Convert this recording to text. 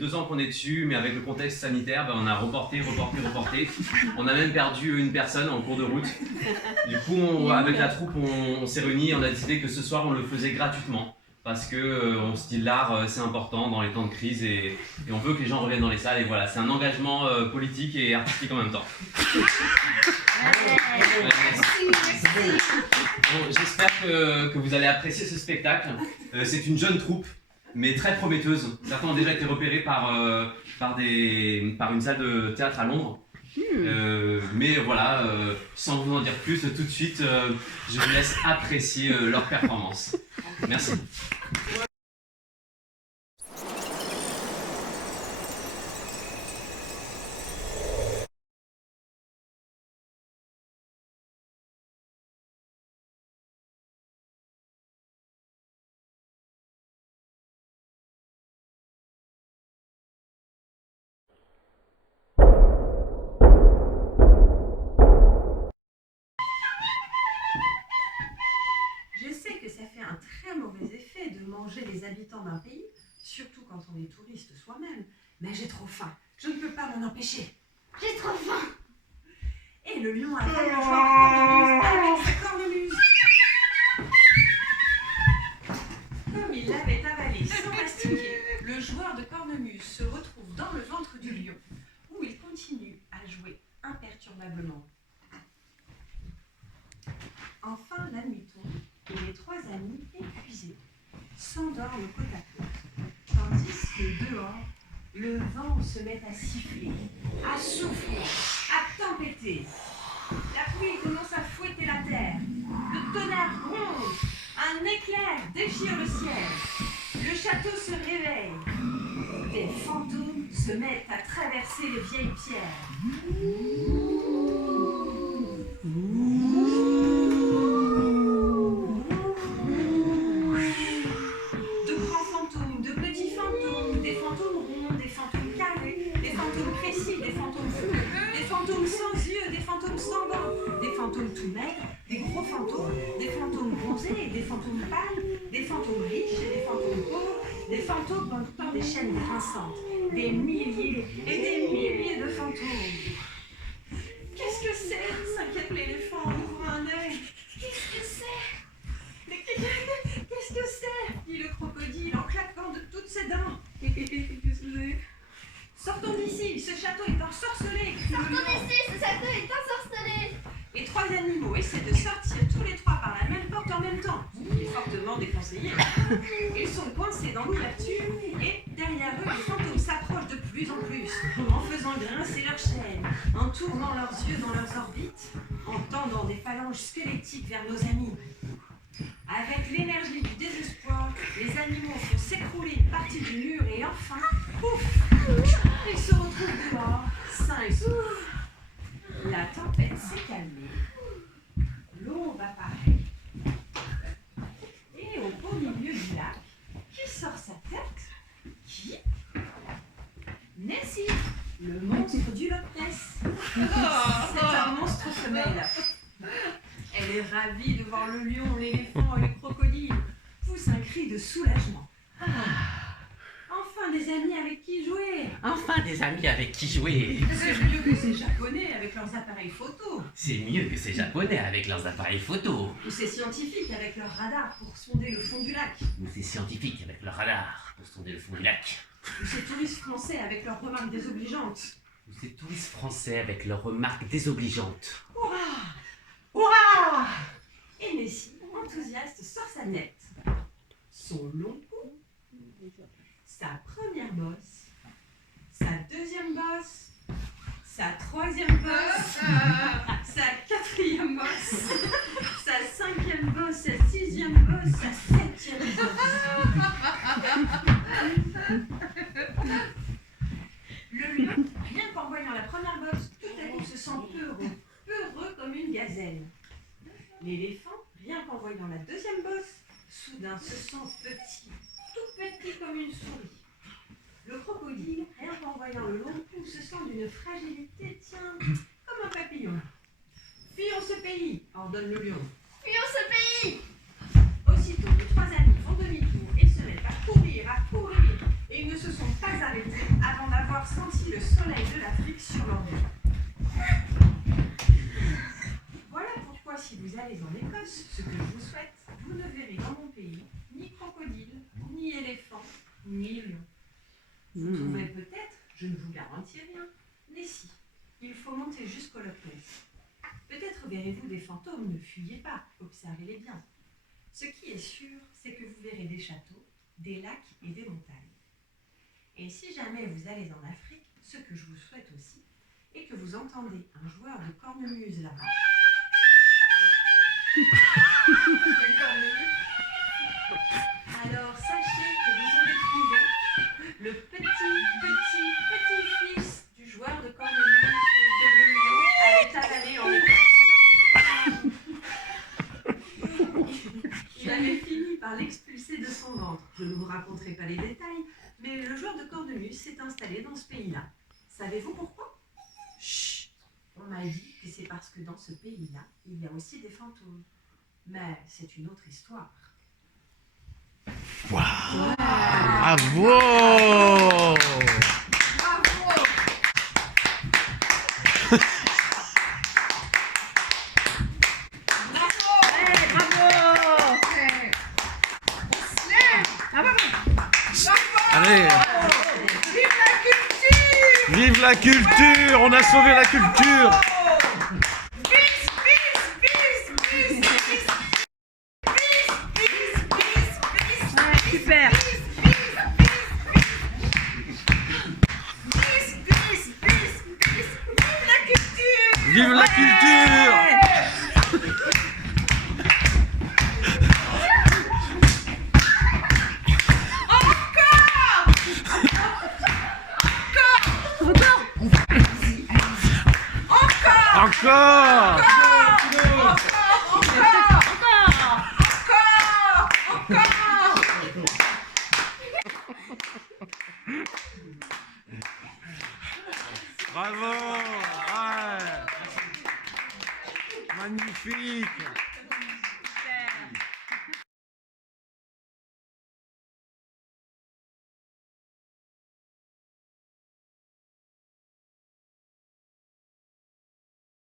2 ans qu'on est dessus, mais avec le contexte sanitaire, on a reporté. On a même perdu une personne en cours de route. Du coup, avec la troupe, on s'est réunis, on a décidé que ce soir, on le faisait gratuitement. Parce que on se dit l'art, c'est important dans les temps de crise et on veut que les gens reviennent dans les salles. Et voilà, c'est un engagement politique et artistique en même temps. Bon, j'espère que vous allez apprécier ce spectacle. C'est une jeune troupe, mais très prometteuse. Certains ont déjà été repérés par une salle de théâtre à Londres. Mais voilà, sans vous en dire plus, tout de suite, je vous laisse apprécier leur performance. Merci. Je sais que ça fait un très mauvais effet de manger les habitants d'un pays, surtout quand on est touriste soi-même. Mais j'ai trop faim, je ne peux pas m'en empêcher. J'ai trop faim. Et le lion avale le joueur de cornemuse avec sa cornemuse. Comme il l'avait avalé sans mastiquer, le joueur de cornemuse se retrouve dans le ventre du lion, où il continue à jouer imperturbablement. Enfin, la nuit tombe et les 3 amis, épuisés, s'endorment côte à côte, tandis que dehors, le vent se met à siffler, à souffler, à tempêter. La pluie commence à fouetter la terre, le tonnerre gronde, un éclair déchire le ciel, le château se réveille, des fantômes se mettent à traverser les vieilles pierres. Des fantômes flous, des fantômes sans yeux, des fantômes sanglants, des fantômes tout maigres, des gros fantômes, des fantômes bronzés et des fantômes pâles, des fantômes riches et des fantômes pauvres, des fantômes portant des chaînes grinçantes, des milliers et des milliers de fantômes. Qu'est-ce que c'est? S'inquiète l'éléphant en ouvrant un œil. Qu'est-ce que c'est? Mais qu'est-ce que c'est? Dit le crocodile en claquant de toutes ses dents. Qu'est-ce que c'est? Sortons d'ici, ce château est ensorcelé. Sortons d'ici, ce château est ensorcelé. Les 3 animaux essaient de sortir tous les 3 par la même porte en même temps, ce qui est fortement déconseillé. Ils sont coincés dans l'ouverture et derrière eux, les fantômes s'approchent de plus en plus, en faisant grincer leurs chaînes, en tournant leurs yeux dans leurs orbites, en tendant des phalanges squelettiques vers nos amis. Avec l'énergie du désespoir, les animaux font s'écrouler une partie du mur et enfin, pouf, ils se retrouvent dehors, sains et saufs. La tempête s'est calmée, l'eau va pareil. Et au beau milieu du lac, qui sort sa tête? Qui? Nessie, le monstre du Loch Ness. C'est un monstre femelle. Elle est ravie de voir le lion, l'éléphant et le crocodile. Pousse un cri de soulagement. Enfin des amis avec qui jouer. Enfin des amis avec qui jouer. C'est mieux que ces Japonais avec leurs appareils photo. C'est mieux que ces Japonais avec leurs appareils photo. Ou ces scientifiques avec leurs radars pour sonder le fond du lac. Ou ces scientifiques avec leur radar pour sonder le fond du lac. Ou ces touristes français avec leurs remarques désobligeantes. Ou ces touristes français avec leurs remarques désobligeantes. Hurrah! Hurrah! Et Nessie, enthousiaste, sort sa tête. Son long cou. Sa première bosse. Sa deuxième bosse. Sa troisième bosse. Sa quatrième bosse. Sa cinquième bosse. Sa sixième bosse. Sa septième bosse. Le lion, rien qu'en voyant la première bosse, tout à coup se sent peureux comme une gazelle. L'éléphant, rien qu'en voyant la deuxième bosse, soudain se sent petit, tout petit comme une souris. Le crocodile, rien qu'en voyant le long cou, se sent d'une fragilité, tiens, comme un papillon. Fuyons ce pays, ordonne le lion. Fuyons ce pays. Aussitôt, les 3 amis font demi-tour et se mettent à courir, et ils ne se sont pas arrêtés sur l'ordi. Voilà pourquoi si vous allez en Écosse, ce que je vous souhaite, vous ne verrez dans mon pays ni crocodile, ni éléphant, ni lion. Vous trouverez peut-être, je ne vous garantis rien, mais si, il faut monter jusqu'au Loch Ness. Peut-être verrez-vous des fantômes, ne fuyez pas, observez-les bien. Ce qui est sûr, c'est que vous verrez des châteaux, des lacs et des montagnes. Et si jamais vous allez en Afrique, ce que je vous souhaite aussi, est que vous entendez un joueur de cornemuse là-bas. Quel cornemuse? Alors sachez que vous aurez trouvé le petit fils du joueur de cornemuse que le lion avait avalé en Écosse. Il avait fini par l'expulser de son ventre. Je ne vous raconterai pas les détails, mais le joueur de cornemuse s'est installé dans ce pays-là. Savez-vous pourquoi? Chut! On m'a dit que c'est parce que dans ce pays-là, il y a aussi des fantômes. Mais c'est une autre histoire. Waouh! Bravo! Allez! Vive la culture! On a sauvé la culture! Super. Vive la culture! Encore! Bravo! Ouais. Magnifique!